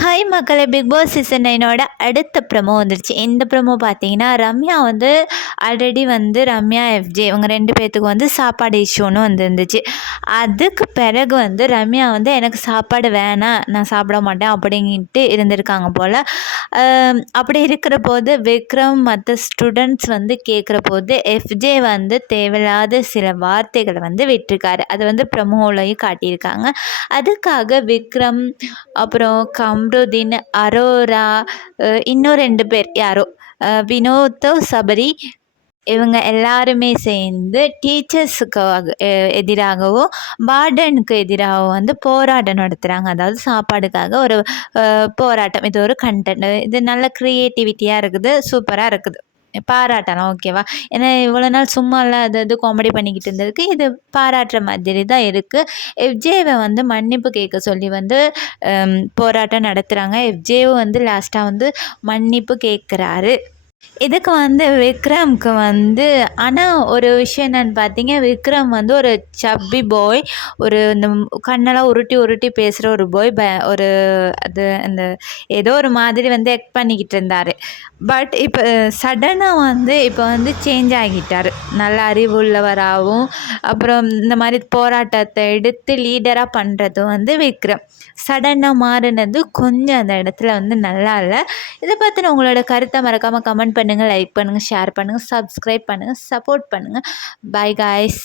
Hi மக்களே, big Boss season 9 அடுத்த promo வந்துருச்சு. இந்த ப்ரோமோ பார்த்தீங்கன்னா, ரம்யா வந்து ஆல்ரெடி வந்து ரம்யா, எஃப்ஜே இவங்க 2 பேத்துக்கு வந்து சாப்பாடு இஷ்யூன்னு வந்துருந்துச்சு. அதுக்கு பிறகு வந்து ரம்யா வந்து எனக்கு சாப்பாடு வேணாம், நான் சாப்பிட மாட்டேன் அப்படின்ட்டு இருந்திருக்காங்க போல். அப்படி இருக்கிற போது விக்ரம் மற்ற ஸ்டூடெண்ட்ஸ் வந்து கேட்குற போது எஃப்ஜே வந்து தேவையில்லாத சில வார்த்தைகளை வந்து விட்டிருக்காரு. அது வந்து ப்ரோமோலையும் காட்டியிருக்காங்க. அதுக்காக விக்ரம், அப்புறம் கம்ருதீன், அரோரா, இன்னும் 2 பேர் யாரோ வினோத்தோ சபரி, இவங்க எல்லாருமே சேர்ந்து டீச்சர்ஸுக்கு எதிராகவும் வார்டனுக்கு எதிராகவும் வந்து போராட்டம் நடத்துகிறாங்க. அதாவது சாப்பாடுக்காக ஒரு போராட்டம். இது ஒரு கண்டென்ட். இது நல்ல க்ரியேட்டிவிட்டியாக இருக்குது, சூப்பராக இருக்குது, பாராட்டலாம். ஓகேவா? ஏன்னா இவ்வளோ நாள் சும்மா இல்லாதது காமெடி பண்ணிக்கிட்டு இருந்ததுக்கு இது பாராட்டுற மாதிரி தான் இருக்குது. எஃப்ஜேவை வந்து மன்னிப்பு கேட்க சொல்லி வந்து போராட்டம் நடத்துகிறாங்க. எஃப்ஜேவும் வந்து லாஸ்ட்டாக வந்து மன்னிப்பு கேட்குறாரு. இதுக்கு வந்து விக்ரம்க்கு வந்து ஆனால் ஒரு விஷயம் என்னென்னு பார்த்தீங்க, விக்ரம் வந்து ஒரு சப்பி பாய், ஒரு இந்த கண்ணெல்லாம் உருட்டி உருட்டி பேசுகிற ஒரு பாய், ஒரு அது அந்த ஏதோ ஒரு மாதிரி வந்து ஆக்ட் பண்ணிக்கிட்டு இருந்தார். பட் இப்போ சடனாக வந்து இப்போ வந்து சேஞ்ச் ஆகிட்டார். நல்ல அறிவுள்ளவராகவும் அப்புறம் இந்த மாதிரி போராட்டத்தை எடுத்து லீடராக பண்ணுறதும் வந்து விக்ரம். சடனாக மாறினது கொஞ்சம் அந்த இடத்துல வந்து நல்லா இல்லை. இதை பற்றின உங்களோட கருத்தை மறக்காமல் கமெண்ட் பண்ணுங்கள், லைக் பண்ணுங்கள், ஷேர் பண்ணுங்கள், சப்ஸ்கிரைப் பண்ணுங்கள், சப்போர்ட் பண்ணுங்கள். By guys.